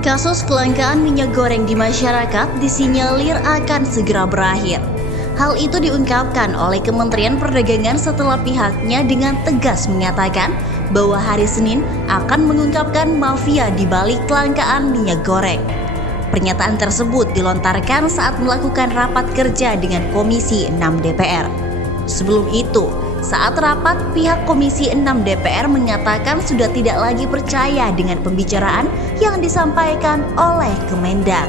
Kasus kelangkaan minyak goreng di masyarakat disinyalir akan segera berakhir. Hal itu diungkapkan oleh Kementerian Perdagangan setelah pihaknya dengan tegas mengatakan bahwa hari Senin akan mengungkapkan mafia di balik kelangkaan minyak goreng. Pernyataan tersebut dilontarkan saat melakukan rapat kerja dengan Komisi 6 DPR. Sebelum itu, saat rapat, pihak Komisi 6 DPR menyatakan sudah tidak lagi percaya dengan pembicaraan yang disampaikan oleh Kemendak.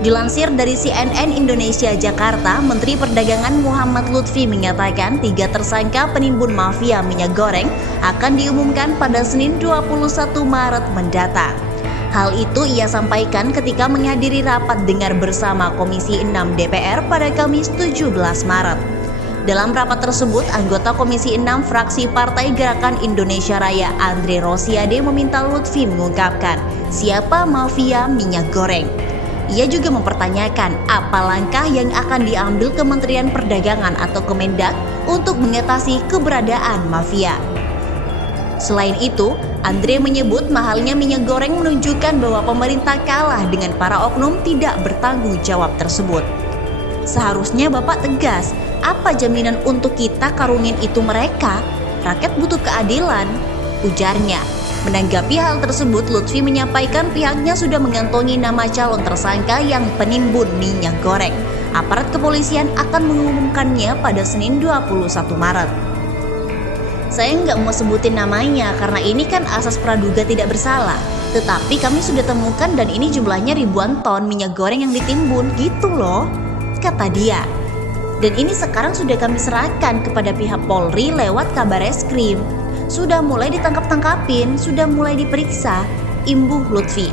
Dilansir dari CNN Indonesia Jakarta, Menteri Perdagangan Muhammad Lutfi menyatakan 3 tersangka penimbun mafia minyak goreng akan diumumkan pada Senin 21 Maret mendatang. Hal itu ia sampaikan ketika menghadiri rapat dengar bersama Komisi 6 DPR pada Kamis 17 Maret. Dalam rapat tersebut, anggota Komisi 6 fraksi Partai Gerakan Indonesia Raya Andre Rosiade meminta Lutfi mengungkapkan siapa mafia minyak goreng. Ia juga mempertanyakan apa langkah yang akan diambil Kementerian Perdagangan atau Kemendak untuk mengatasi keberadaan mafia. Selain itu, Andre menyebut mahalnya minyak goreng menunjukkan bahwa pemerintah kalah dengan para oknum tidak bertanggung jawab tersebut. Seharusnya Bapak tegas, apa jaminan untuk kita karungin itu mereka? Rakyat butuh keadilan, ujarnya. Menanggapi hal tersebut, Lutfi menyampaikan pihaknya sudah mengantongi nama calon tersangka yang penimbun minyak goreng. Aparat kepolisian akan mengumumkannya pada Senin 21 Maret. Saya nggak mau sebutin namanya karena ini kan asas praduga tidak bersalah. Tetapi kami sudah temukan dan ini jumlahnya ribuan ton minyak goreng yang ditimbun gitu loh, kata dia. Dan ini sekarang sudah kami serahkan kepada pihak Polri lewat Kabareskrim. Sudah mulai ditangkap-tangkapin, sudah mulai diperiksa, imbuh Lutfi.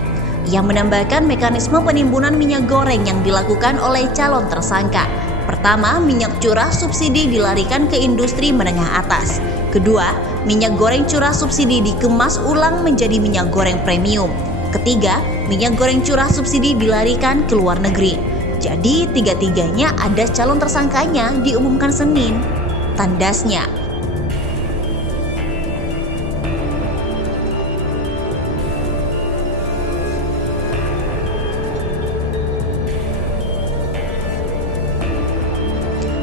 Yang menambahkan mekanisme penimbunan minyak goreng yang dilakukan oleh calon tersangka. Pertama, minyak curah subsidi dilarikan ke industri menengah atas. Kedua, minyak goreng curah subsidi dikemas ulang menjadi minyak goreng premium. Ketiga, minyak goreng curah subsidi dilarikan ke luar negeri. Jadi, tiga-tiganya ada calon tersangkanya diumumkan Senin. Tandasnya.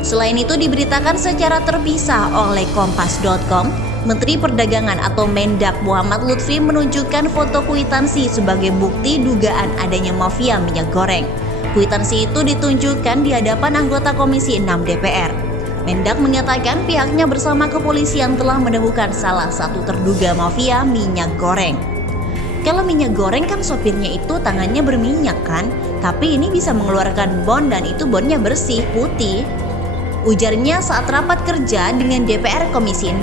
Selain itu diberitakan secara terpisah oleh Kompas.com, Menteri Perdagangan atau Mendak Muhammad Lutfi menunjukkan foto kwitansi sebagai bukti dugaan adanya mafia minyak goreng. Kwitansi itu ditunjukkan di hadapan anggota Komisi 6 DPR. Mendak menyatakan pihaknya bersama kepolisian telah menemukan salah satu terduga mafia minyak goreng. Kalau minyak goreng kan sopirnya itu tangannya berminyak kan, tapi ini bisa mengeluarkan bon dan itu bonnya bersih, putih. Ujarnya saat rapat kerja dengan DPR Komisi 6.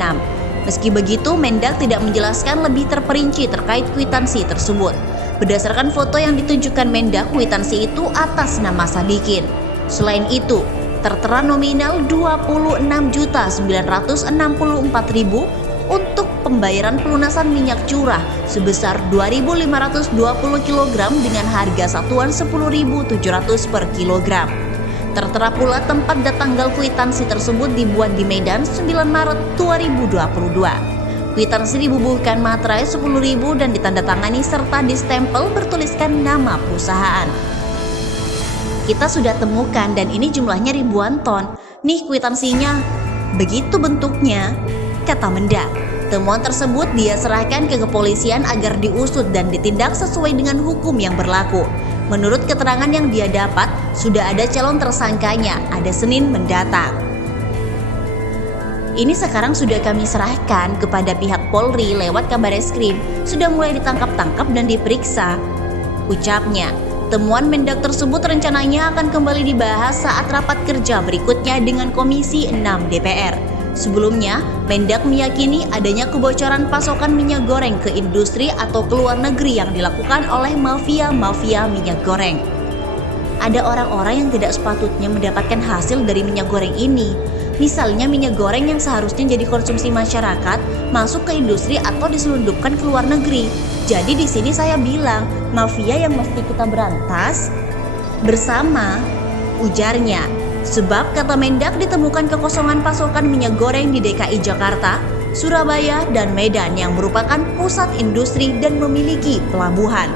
Meski begitu, Mendak tidak menjelaskan lebih terperinci terkait kwitansi tersebut. Berdasarkan foto yang ditunjukkan Mendak, kwitansi itu atas nama Sadikin. Selain itu, tertera nominal 26.964.000 untuk pembayaran pelunasan minyak curah sebesar 2.520 kg dengan harga satuan 10.700 per kilogram. Tertera pula tempat dan tanggal kwitansi tersebut dibuat di Medan 9 Maret 2022. Kwitansi dibubuhkan materai 10.000 dan ditandatangani serta distempel bertuliskan nama perusahaan. Kita sudah temukan dan ini jumlahnya ribuan ton. Nih kwitansinya. Begitu bentuknya, kata Mendak. Temuan tersebut dia serahkan ke kepolisian agar diusut dan ditindak sesuai dengan hukum yang berlaku. Menurut keterangan yang dia dapat, sudah ada calon tersangkanya, ada Senin mendatang. Ini sekarang sudah kami serahkan kepada pihak Polri lewat Kabareskrim, sudah mulai ditangkap-tangkap dan diperiksa, ucapnya. Temuan Mendak tersebut rencananya akan kembali dibahas saat rapat kerja berikutnya dengan Komisi 6 DPR. Sebelumnya, Mendak meyakini adanya kebocoran pasokan minyak goreng ke industri atau ke luar negeri yang dilakukan oleh mafia-mafia minyak goreng. Ada orang-orang yang tidak sepatutnya mendapatkan hasil dari minyak goreng ini. Misalnya minyak goreng yang seharusnya jadi konsumsi masyarakat masuk ke industri atau diselundupkan ke luar negeri. Jadi di sini saya bilang, mafia yang mesti kita berantas bersama, ujarnya. Sebab kata Mendak ditemukan kekosongan pasokan minyak goreng di DKI Jakarta, Surabaya, dan Medan yang merupakan pusat industri dan memiliki pelabuhan.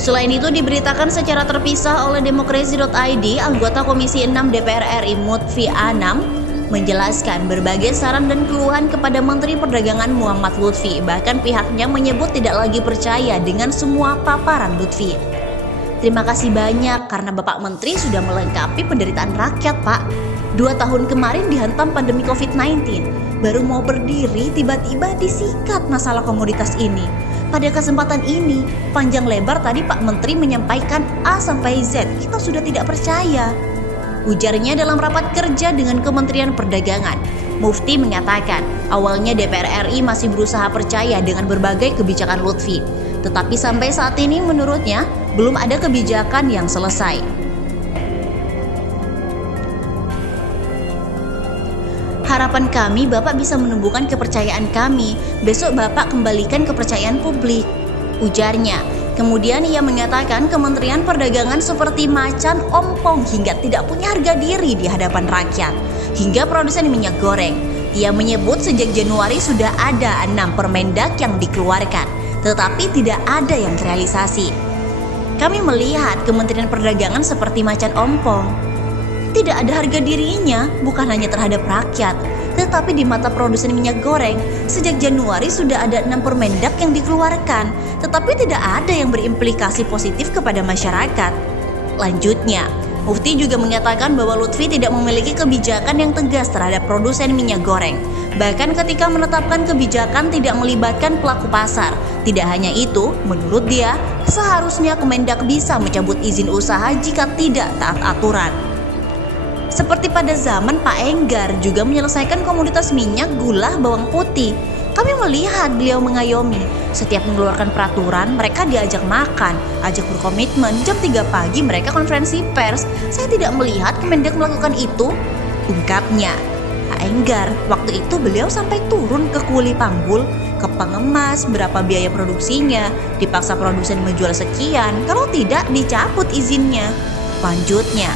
Selain itu diberitakan secara terpisah oleh Demokrasi.id, anggota Komisi 6 DPR RI Lutfi Anam menjelaskan berbagai saran dan keluhan kepada Menteri Perdagangan Muhammad Lutfi. Bahkan pihaknya menyebut tidak lagi percaya dengan semua paparan Lutfi. Terima kasih banyak karena Bapak Menteri sudah melengkapi penderitaan rakyat, Pak. 2 tahun kemarin dihantam pandemi COVID-19, baru mau berdiri tiba-tiba disikat masalah komoditas ini. Pada kesempatan ini, panjang lebar tadi Pak Menteri menyampaikan A sampai Z, kita sudah tidak percaya. Ujarnya dalam rapat kerja dengan Kementerian Perdagangan. Mufti mengatakan, awalnya DPR RI masih berusaha percaya dengan berbagai kebijakan Lutfi. Tetapi sampai saat ini menurutnya, belum ada kebijakan yang selesai. Harapan kami Bapak bisa menumbuhkan kepercayaan kami. Besok Bapak kembalikan kepercayaan publik, ujarnya. Kemudian ia mengatakan Kementerian Perdagangan seperti macan ompong hingga tidak punya harga diri di hadapan rakyat, hingga produsen minyak goreng. Ia menyebut sejak Januari sudah ada 6 permendak yang dikeluarkan, tetapi tidak ada yang terrealisasi. Kami melihat Kementerian Perdagangan seperti macan ompong. Tidak ada harga dirinya, bukan hanya terhadap rakyat, tetapi di mata produsen minyak goreng. Sejak Januari sudah ada 6 permendak yang dikeluarkan, tetapi tidak ada yang berimplikasi positif kepada masyarakat. Lanjutnya, Mufti juga mengatakan bahwa Lutfi tidak memiliki kebijakan yang tegas terhadap produsen minyak goreng. Bahkan ketika menetapkan kebijakan tidak melibatkan pelaku pasar. Tidak hanya itu, menurut dia, seharusnya Kemendak bisa mencabut izin usaha jika tidak taat aturan. Seperti pada zaman Pak Enggar juga menyelesaikan komoditas minyak, gula, bawang putih. Kami melihat beliau mengayomi. Setiap mengeluarkan peraturan, mereka diajak makan, ajak berkomitmen. Jam 3 pagi mereka konferensi pers. Saya tidak melihat Kemendak melakukan itu, ungkapnya. Pak Enggar, waktu itu beliau sampai turun ke kuli panggul, ke pengemas, berapa biaya produksinya, dipaksa produsen menjual sekian, kalau tidak dicabut izinnya. Lanjutnya,